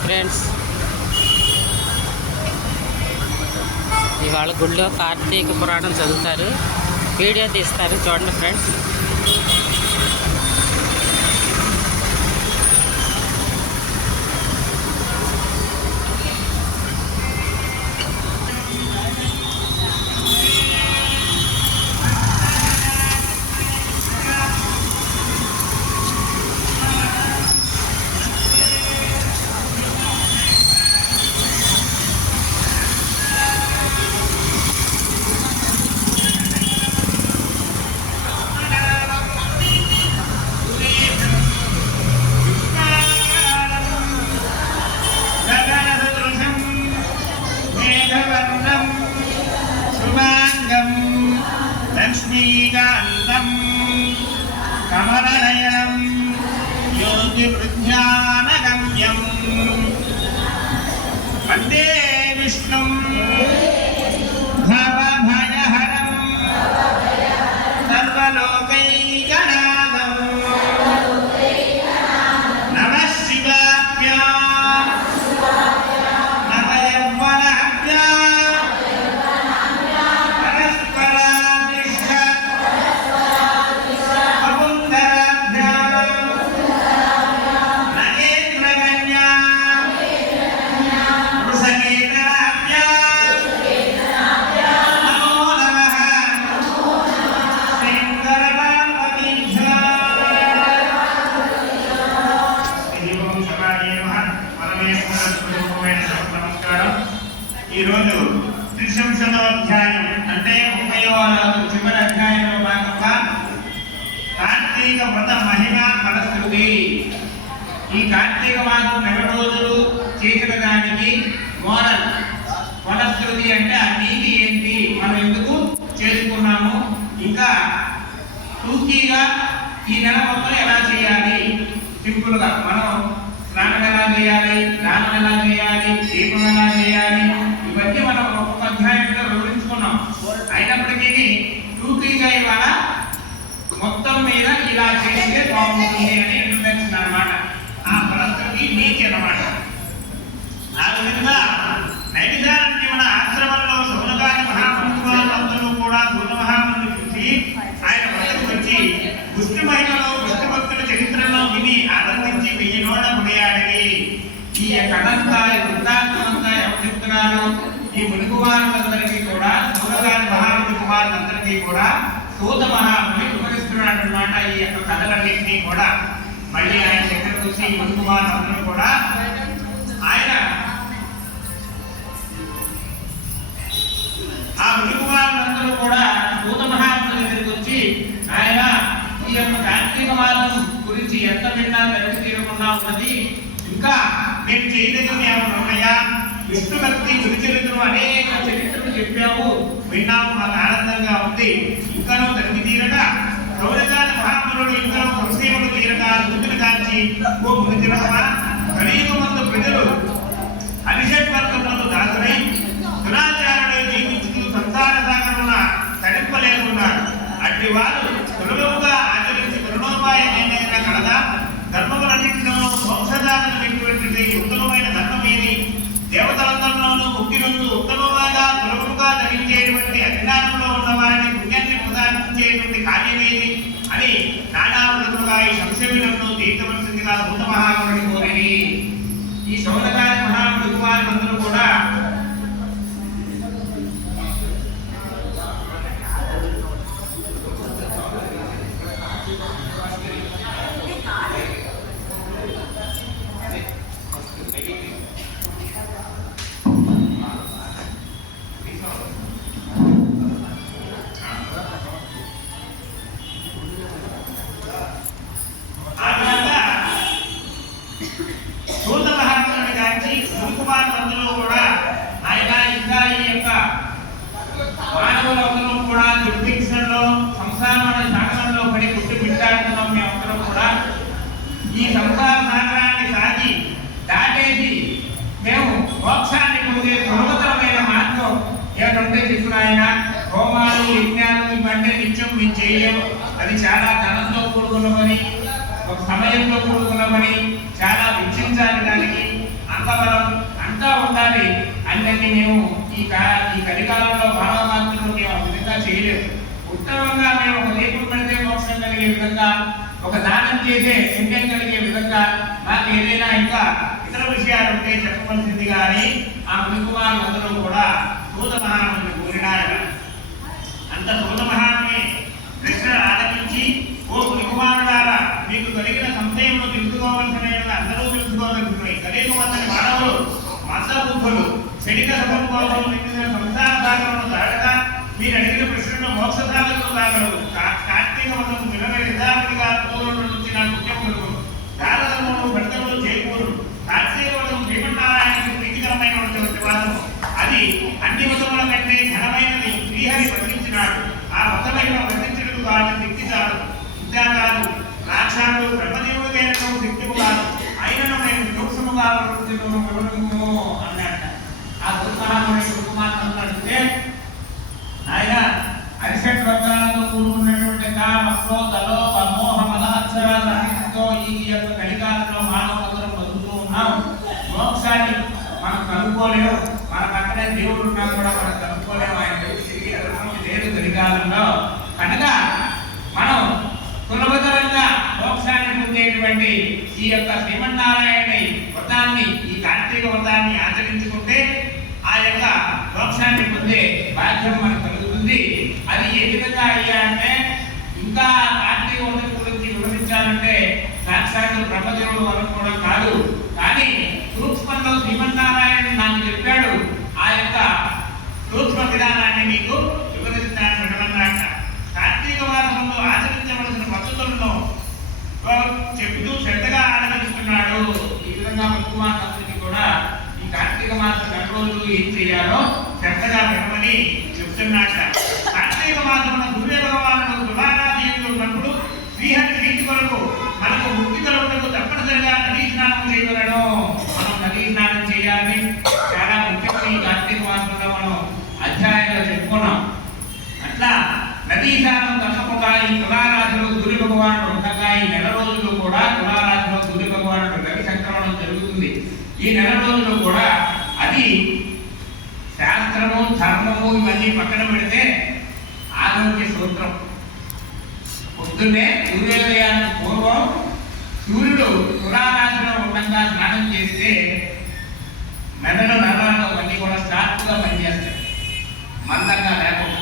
Hi friends, ఇవాళ గుళ్ళో కార్తీక పురాణం చదువుతారు, వీడియో తీస్తారు. చూడండి ఫ్రెండ్స్. లక్ష్మీకాంతం కమలనయనం యోగివృద్ధ్యానగమ్యం వందే విష్ణుం భవభయహరం సర్వలోకైకనాథం నమః శివాభ్యాం నవయవ్వనాభ్యాం ఈరోజు త్రిశంశదోధ్యాయం అంటే 34వ చివరి అధ్యాయంలో భాగంగా కార్తీక వ్రత మహిమ ఫలశ్రుతి. ఈ కార్తీక మాసం నెల రోజులు చేసిన దానికి మోరల్ ఫలశ్రుతి అంటే ఆ నీతి ఏంటి, మనం ఎందుకు చేసుకున్నాము, ఇంకా టూకీగా ఈ నెల మొత్తం ఎలా చేయాలి, సింపుల్గా మనం స్నానం ఎలా చేయాలి, దానం ఎలా చేయాలి, దీపం ఎలా చేయాలి, ఇవన్నీ మనం ఒక్కొక్క అధ్యాయంలో వివరించుకున్నాం. అయినప్పటికీ టూకీగా ఇవాళ మొత్తం మీద ఇలా చేస్తే బాగుంటుంది అని ఇంట్రడక్షన్ అన్నమాట. ఆ ఫలశ్రుతి నీతి అన్నమాట. ఆ విధంగా నైమిషారణ్య మన ఆశ్రమంలో శౌనకాది మహాప్రభువులందరూ కూడా సూత మహాముని చూసి ఆయన వద్దకు వచ్చి విష్ణు మహిమలో విష్ణు భక్తుల చరిత్రలో విని ఆనందించి 1000 నోళ్ళ కొనియాడని. ఈ కథంతా వృత్తాంతమంతా ఎవరు చెప్తున్నారు? ఈ ముని కుమారులందరికీ కూడా, శౌనకాది మహాముని కుమారులందరికీ కూడా సూత మహాముని వివరిస్తున్నాడు అన్నమాట. ఈ యొక్క కథలన్నింటినీ కూడా మళ్ళీ ఆయన దగ్గర చూసి ఈ ముని కుమారులందరూ కూడా ఆయన ఆ ముని కుమారులందరూ కూడా సూత మహాముని దగ్గరికి వచ్చి ఆయన ఈ యొక్క కార్తీక మాసం గురించి ఎంత విన్నా తనిఖీ తీరకుండా ఉన్నది, ఇంకా మేము చేయదగిన ఏమైనా ఉన్నాయా, విష్ణు భక్తి గురుచరిత్రలు అనేక చరిత్రలు చెప్పాము, విన్నాము, మాకు ఆనందంగా ఉంది, ఇంకానూ తనిఖీ తీరగా శౌనకాది మహాత్ముడు ఇంకానూ సంశయములు తీరగా సూచన కాల్చి ఓ ముని తిరగమా, కలియుగమందు ప్రజలు అరిషడ్వర్గములను దాసులై దురాచారులై జీవించుతూ సంసార సాగరమున తడింపలేకున్నారు. అట్టి వారు సులభముగా ఆచరించి కరుణోపాయమైన కలదా, ధర్మములన్నింటిలో మోక్షదానమైనటువంటి ఉత్తమమైన ధర్మమేది, దేవతలందరిలోనూ ముక్తినందు ఉత్తమముగా సులభముగా ధరించేటువంటి అజ్ఞానంలో ఉన్న వారిని పుణ్యాన్ని ప్రదానించేటువంటి కార్యమేది అని నానా విధముగా ఈ సంశయములను తీర్చవలసిందిగా సూత మహాముని కోరిని. ఈ శౌనకాది మహాముని కుమారులందరూ కూడా మానవులందరూ కూడా దుర్భిక్షంలో సంసారమైన సాగరంలో పడి పుట్టి బిడ్డాడుతున్నాం. మేమందరం కూడా ఈ సంసార సాగరాన్ని సాగి దాటేసి మేము మోక్షాన్ని పొందే సులభతరమైన మార్గం ఏమంటే చెప్పిన ఆయన హోమాలు యజ్ఞాలు ఇవంటే నిత్యం మేము చేయలేము. అది చాలా ధనంతో కూడుకున్న పని, ఒక సమయంతో కూడుకున్న పని, చాలా వెచ్చించాలి. దానికి అంగబలం అంతా ఉండాలి అన్నది మేము ఈ కలికాలంలో మానవ మాత్రులు మేము ఆ విధంగా చేయలేము. ఉత్తమంగా మేము ఒక దీపం పెడితే మోక్షం కలిగే విధంగా, ఒక దానం చేసే పుణ్యం కలిగే విధంగా మాకు ఏదైనా ఇంకా ఇతర విషయాలు ఉంటే చెప్పవలసింది కానీ ఆ మునికుమారులందరూ కూడా సూత మహాముని కోరినారు. అంత సూత మహాముని ప్రశ్నలు ఆలకించి, ఓ మునికుమారులారా, మీకు కలిగిన సంశయంలో తెలుసుకోవాల్సిన అందరూ తెలుసుకోవాల్సినవి. కలిగి వందని మానవులు మందబుద్ధులు శనిక సభం కోసం నిండిన సంసార సాగరమును దాటగా మీరు అడిగిన ప్రశ్నలు మోక్ష సాగరమును దాగలవు. కార్తీక మతం నిలబడి నిజాముడిగా పూర్వం నుంచి నా ముఖ్యములు దారదములు భర్తములు చేకూరు. కార్తీక మతం శ్రీమన్నారాయణకు ప్రీతికరమైనటువంటి వాదము. అది అన్ని మతముల కంటే ఘనమైనది. శ్రీహరి వర్ణించినాడు. ఆ మతమైన వర్ణించడం కాదు, శక్తి కాదు, విద్యా కాదు, రాక్షాలు బ్రహ్మదేవుడికైన శక్తిము కాదు. అయినను నేను సూక్ష్మముగా వర్ణించను అన్నట్ట. ఆ దుర్మహాముని కుమార్తెను అడిగితే, ఆయన అరిషట్ వర్గాలతో కూడుకున్నటువంటి కామ, క్రోధ, లోభ, మోహ, మదహత్సరాలతో ఈ యొక్క కలికాలంలో మానవులందరం బతుకుతూ ఉన్నాం. మోక్షాన్ని మనం కనుక్కోలేము. మన పక్కనే దేవుడు ఉన్నా కూడా మనం కనుక్కోలేము. ఆయన తిరిగి లేదు కలికాలంలో. కనుక మనం సులభతరంగా మోక్షాన్ని పొందేటువంటి ఈ యొక్క శ్రీమన్నారాయణ వ్రతాన్ని, ఈ కార్తీక వ్రతాన్ని ఆచరించుకుంటే ఆ యొక్క మోక్షాన్ని పొందే బాధ్యం మనకు కలుగుతుంది. అది ఏ విధంగా అయ్యా అంటే, ఇంకా కార్తీక వ్రతం గురించి వివరించాలంటే సాక్షాత్తు బ్రహ్మదేవుడు అనుకోవడం కాదు, కానీ సూక్ష్మంలో శ్రీమన్నారాయణ నాకు చెప్పాడు. ఆ యొక్క సూక్ష్మ విధానాన్ని మీకు వివరిస్తాను వినమన్నట్ట. కార్తీక మాసంలో ఆచరించవలసిన పద్ధతులను చెబుతూ శ్రద్ధగా ఆచరిస్తున్నాడు. ఈ విధంగా ముఖ్యమంత్రికి కూడా ఈ కార్తీక మాసం నెల రోజులు ఏం చేయాలో శ్రద్ధగా వినమని చెప్తున్నట్ట. కార్తీక మాసంలో సూర్య భగవానుడు తులారాధీయుడు ఉన్నప్పుడు శ్రీహరి ప్రీతి కొరకు మనకు ముక్తి కలుగుటకు తప్పనిసరిగా నదీ స్నానం చేయగలను. మనం నదీ స్నానం చేయాలి. చాలా ముఖ్యమైన ఈ కార్తీక మాసంలో మనం అధ్యాయంలో చెప్పుకున్నాం. అట్లా నదీ స్నానం తప్పకుండా ఈ తులారాశిలో సూర్య భగవానుడు ఉండగా ఈ నెల రోజులు కూడా తులారాశిలో సూర్య భగవానుడు రవి సంక్రమణం జరుగుతుంది. ఈ నెల రోజులు కూడా అది శాస్త్రము, ధర్మము ఇవన్నీ పక్కన పెడితే ఆరోగ్య సూత్రం. పొద్దున్నే సూర్యోదయానికి పూర్వం సూర్యుడు తులారాశిలో ఉండగా స్నానం చేస్తే మెదడు నరాలు అవన్నీ కూడా స్టార్ట్గా పనిచేస్తాయి. మందంగా లేకుండా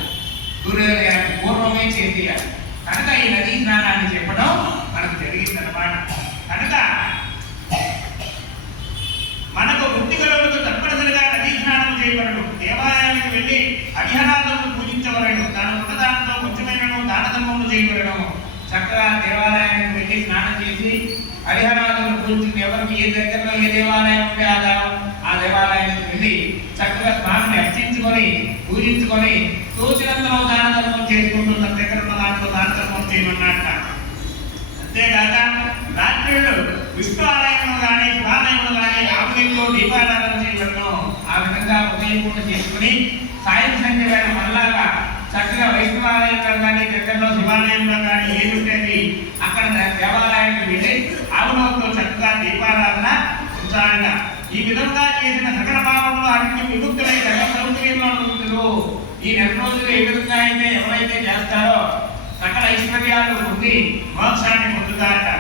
సూర్యోదయానికి పూర్వమే చేసేయాలి. కనుక ఈ నదీ స్నానాన్ని చెప్పడం మనకు జరిగిందన్నమాట. కనుక మనకు వృత్తి కలుగుతూ తప్పనిసరిగా నదీ స్నానం చేయబడను. దేవాలయానికి వెళ్ళి హరిహరాదులను పూజించవలను. తన ఉన్నదానంతో కొంచెమైనను దానధర్మములు చేయబడను. చక్కగా దేవాలయానికి వెళ్ళి స్నానం చేసి హరిహరాదులను పూజించి, ఎవరికి ఏ దగ్గరలో ఏ దేవాలయం ఉంటే ఆ దేవాలయానికి వెళ్ళి చక్కగా స్నానాన్ని అర్చించుకొని పూజించుకొని సూచనంలో దానధర్మం చేసుకుంటూ తన దగ్గర ఉన్న దాంట్లో దానధర్మం చేయమన్నట్ట. అంతేకాక రాత్రిళ్ళు విష్ణు ఆలయంలో కానీ శివాలయంలో కానీ ఆలయంలో దీపారాధన చేయబడను. ఆ విధంగా ఉదయం పూట చేసుకుని సాయం సంధ్య వేళ మళ్ళాగా చక్కగా వైష్ణవాలయంలో కానీ దగ్గరలో శివాలయంలో కానీ ఏమిటండి అక్కడ దేవాలయానికి వెళ్ళి ఆవునోట్లో చక్కగా దీపారాధన ఉంచాలట. ఈ విధంగా చేసిన సకల భావంలో అన్ని విముక్తులై సకల సౌకర్యంలో అనుకుంటారు. ఈ నెల రోజులు ఏ విధంగా అయితే ఎవరైతే చేస్తారో సకల ఐశ్వర్యాలు పొంది మోక్షాన్ని పొందుతారట.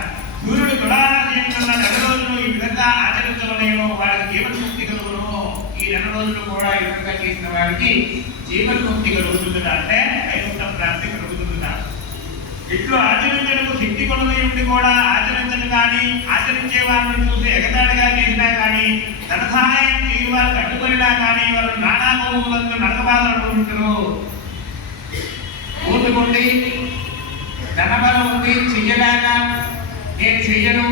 సూర్యుడు తులారాశిలో నెల రోజులు ఈ విధంగా ఆచరించవలేమో వారికి జీవన్ముక్తి కలుగును. ఈ నెల రోజులు కూడా ఈ విధంగా చేసిన వారికి జీవన్ముక్తి కలుగుతుందా అంటే వైకుంఠ ప్రాప్తి కలుగుతుందా. ఇట్లు ఆచరించడానికి శక్తి కొనుగోలు ఉండి కూడా ఆచరించను కానీ ఆచరించే వారిని చూసి ఎగతాళిగా చేసినా కానీ ధన సహాయం చేయని వారికి అడ్డుకొనినా కానీ వారు నానా గోవులందు నరకబాధలు ఉంటారు. ఊరుకుండి ధనబలం ఉంది చెయ్యలేక నేను చెయ్యను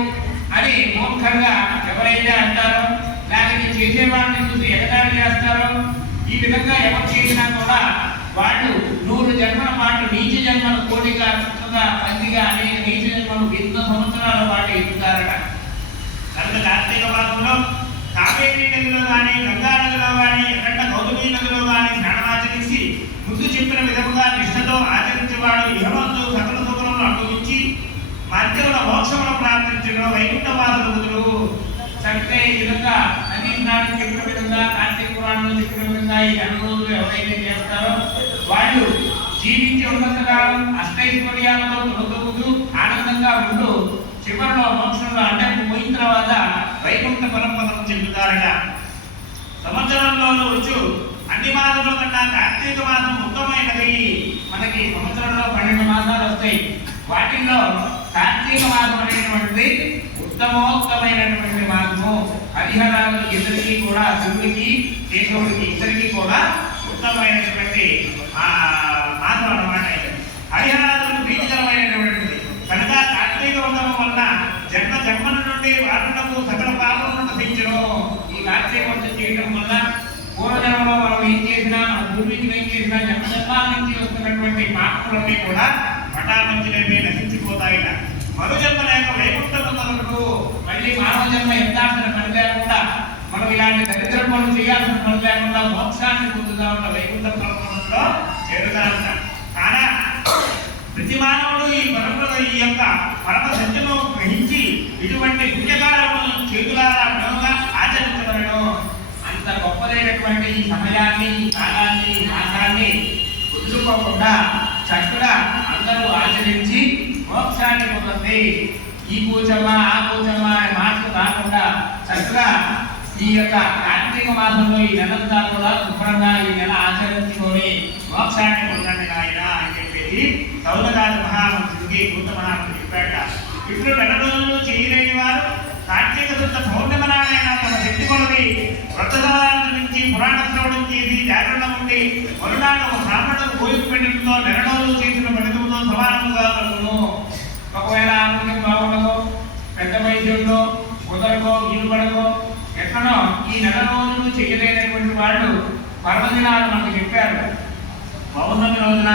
అని మూర్ఖంగా ఎవరైతే అంటారో, లేకపోతే చేసేవాడిని చూసి ఎగతాళి చేస్తారో, ఈ విధంగా ఎవరు చేసినా కూడా వాళ్ళు 100 జన్మల పాటు నీచ జన్మలు కోడిగా చుట్టగా పందిగా అనేక నీచ జన్మలు 100 సంవత్సరాల పాటు ఎదుగుతారట. కనుక కార్తీక మాసంలో కావేరీ నదిలో కానీ గంగా నదిలో కానీ ఎక్కడ గౌతమి నదిలో కానీ స్నానమాచరించి ముందు చెప్పిన విధముగా నిష్ఠతో ఆచరించేవాడు ఇహమందు సకల సుఖములను అనుభవించి మధ్యలో మోక్షమును ప్రార్థించిన వైకుంఠవాసులు చక్కగా ఈ విధంగా నదీ స్నానం చెప్పిన విధంగా కార్తీక పురాణంలో చెప్పిన విధంగా ఈ నెల రోజులు ఎవరైతే చేస్తారో వాళ్ళు జీవించి ఉన్నంతకాలం అష్టైశ్వర్యాలతో తొలతూగుతూ ఆనందంగా ఉంటూ చివరిలో మోక్షంలో అంటే పోయిన తర్వాత వైకుంఠ పరపదం చెందుతారట. సంవత్సరంలో వచ్చు అన్ని మాసముల కన్నా కార్తీక మాసం ఉత్తమమైనది. మనకి సంవత్సరంలో 12 మాసాలు వస్తాయి. వాటిల్లో కార్తీక మాసం అనేటువంటిది ఉత్తమోత్తమైనటువంటి మాసము. హరిహరాలు ఇద్దరికి కూడా శివుడికి కేశవుడికి ఇద్దరికి కూడా ఉత్తమమైనటువంటి మాసం అన్నమాట. హరిహరాలకు ప్రీతికరమైనటువంటిది కనుక కార్తీక వ్రతం వలన జన్మల నుండి వారులకు సకల పాపములను నశించును. ఈ కార్తీక వ్రతం చేయడం వల్ల పూర్వజన్మలో మనం ఏం చేసినా మన పూర్వీకులు ఏం చేసినా జన్మల నుంచి వస్తున్నటువంటి పాపములన్నీ కూడా పటాపంచలేమే నశించిపోతాయిట. మరో జన్మ లేక వైకుంఠము తలపుడు మళ్ళీ మానవ జన్మ ఎత్తాల్సిన పని లేకుండా మనం ఇలాంటి దరిద్ర పనులు చేయాల్సిన పని లేకుండా మోక్షాన్ని పొందుతా ఉన్న వైకుంఠ తలపులో చేరుతా ఉంటాం. కానా ప్రతి మానవుడు ఈ యొక్క పరమ సత్యము గ్రహించి ఇటువంటి పుణ్యకాలములను చేతులారా విధంగా ఆచరించబడను. అంత గొప్పదైనటువంటి ఈ సమయాన్ని, ఈ కాలాన్ని, ఈ మాసాన్ని వదులుకోకుండా చక్కగా అందరూ ఆచరించి మోక్షాన్ని పొందండి. ఈ పూజమా ఆ పూజమా అనే మాటలు కాకుండా చక్కగా ఈ యొక్క కార్తీక మాసంలో ఈ నెలంతా కూడా శుభ్రంగా ఈ నెల ఆచరించుకొని మోక్షాన్ని పొందండి నాయన అని చెప్పేసి సౌదరాజు మహామంత్రికి భూత మహామంత్రి చెప్పాట. ఇప్పుడు నెల రోజులు చేయలేని వారు కార్తీక శుద్ధ పౌర్ణమి నాడైనా తమ శక్తి కొలది వ్రతదాలను నుంచి పురాణ శ్రవణం చేసి జాగరణ ఉండి మరునాడు ఒక బ్రాహ్మణుడు కోయికు పెట్టడంతో నెల రోజులు చేసిన ఫలితంతో సమానంగా కలుగును. ఒకవేళ ఆరోగ్యం బాగుండదో, పెద్ద వయసులో కుదరకో, వీలు పడకో, ఎట్లనో ఈ నెల రోజులు చేయలేనటువంటి వాళ్ళు పర్వదినాలు మనకు చెప్పారు. పౌర్ణమి రోజున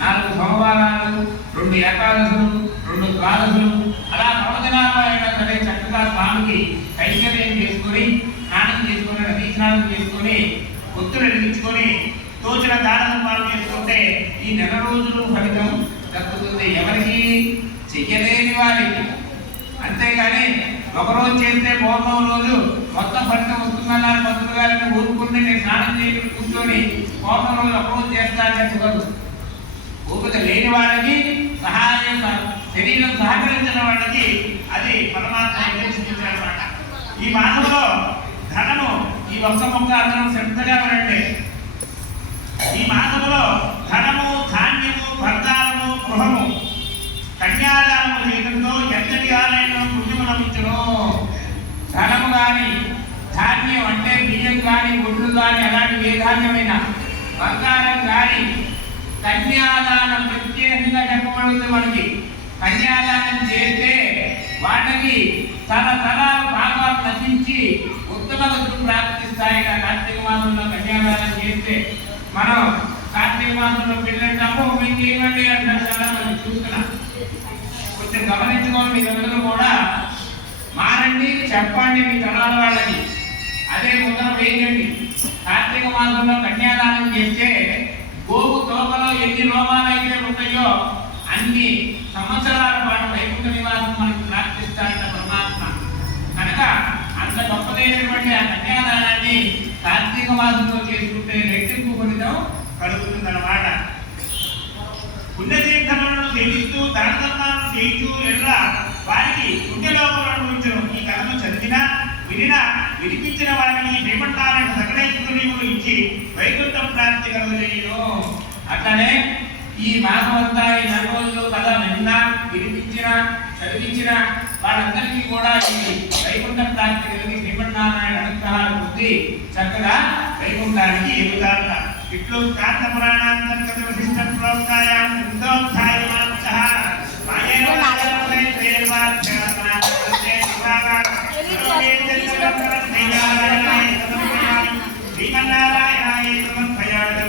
4 సోమవారాలు, 2 ఏకాదశులు, 2 ద్వాదశులు, అలా పర్వదినాలు అయినా సరే చక్కగా స్వామికి కైంకర్యం చేసుకొని స్నానం చేసుకొని నదీ స్నానం చేసుకొని ఒత్తులు వెలిగించుకొని తోచిన దానధర్మాలు చేసుకుంటే ఈ నెల రోజులు ఫలితం దక్కుతుంది. ఎవరికి చెయ్యలేని వారికి. అంతేగాని ఒకరోజు చేస్తే పౌర్ణమి రోజు మొత్తం ఫలితం వస్తుందన్నారు మంత్రులు గారిని ఊరుకుంటే నేను స్నానం చేయకుండా కూర్చొని పౌర్ణమి రోజు ఒకరోజు చేస్తానని చెప్పదు. ఓపిక లేని వాళ్ళకి సహాయం, శరీరం సహకరించిన వాళ్ళకి అది పరమాత్మ నిర్దేశించారన్నమాట. ఈ మాసంలో ధనము, ఈ ఒక్క మొక్క అందరం శ్రద్ధగా వినండి. ఈ మాసంలో ధనము, ధాన్యము, భర్తాలము, గృహము, కన్యాదానము చేయడంతో ఎంతటి ఆలయంలో పుణ్యము లభించును. ధనము కానీ, ధాన్యం అంటే బియ్యం కానీ, గుడ్లు కానీ, అలాంటి ఏ ధాన్యమైనా, బంగారం కానీ, కన్యాదానం ప్రత్యేకంగా చెప్పబడుతుంది మనకి. కన్యాదానం చేస్తే వాటికి తరతరాల పాపాలు నశించి ఉత్తమ గతులు ప్రాప్తిస్తాయి. కార్తీక మాసంలో కన్యాదానం చేస్తే మనం కార్తీక మాసంలో పెళ్ళంటే మీకు ఏమండి అంటారు కదా, మనం చూస్తున్నాం. కొంచెం గమనించుకోండి. మీరందరూ కూడా మారండి, చెప్పండి మీ తరాల వాళ్ళకి. అదే ముద్ర వేయండి. కార్తీక మాసంలో కన్యాదానం చేస్తే గోవు తోకలో ఎన్ని రోగాలైతే ఉంటాయో అన్ని సంవత్సరాల పాటు వైకుంఠ నివాసం మనకు ప్రాప్తిస్తాడట పరమాత్మ. కనుక అంత గొప్పదైనటువంటి ఆ కన్యాదానాన్ని కార్తీక మాసంలో చేసుకుంటే రెట్టింపు ఫలితం కలుగుతుందన్నమాట. పుణ్యతీర్థములను సేవిస్తూ దానధర్మాలను చేయించు లేదా వారికి పుణ్యలోకములను అనుభవించను. ఈ కథను చదివినా వినినా వినిపించిన వారికి శ్రీమంతాలను సకలైశ్వర్యములు ఇచ్చి వైకుంఠం ప్రాప్తి కలుగజేయును. అట్లనే ఈ మాసమంతా ఈ 4 రోజులు కథ విన్నా, వినిపించినా, చదివించిన వాళ్ళందరికీ కూడా ఈ వైకుంఠ ప్రాప్తి కలిగి శ్రీమన్నారాయణ అనుగ్రహాలు పొంది చక్కగా వైకుంఠానికి ఎదుగుతారట. ఇట్లు కాంత పురాణాంతర్గత విశిష్ట శ్లోకాయాం హిందోధ్యాయమాంశః శ్రీమన్నారాయణాయ సమర్పయామి.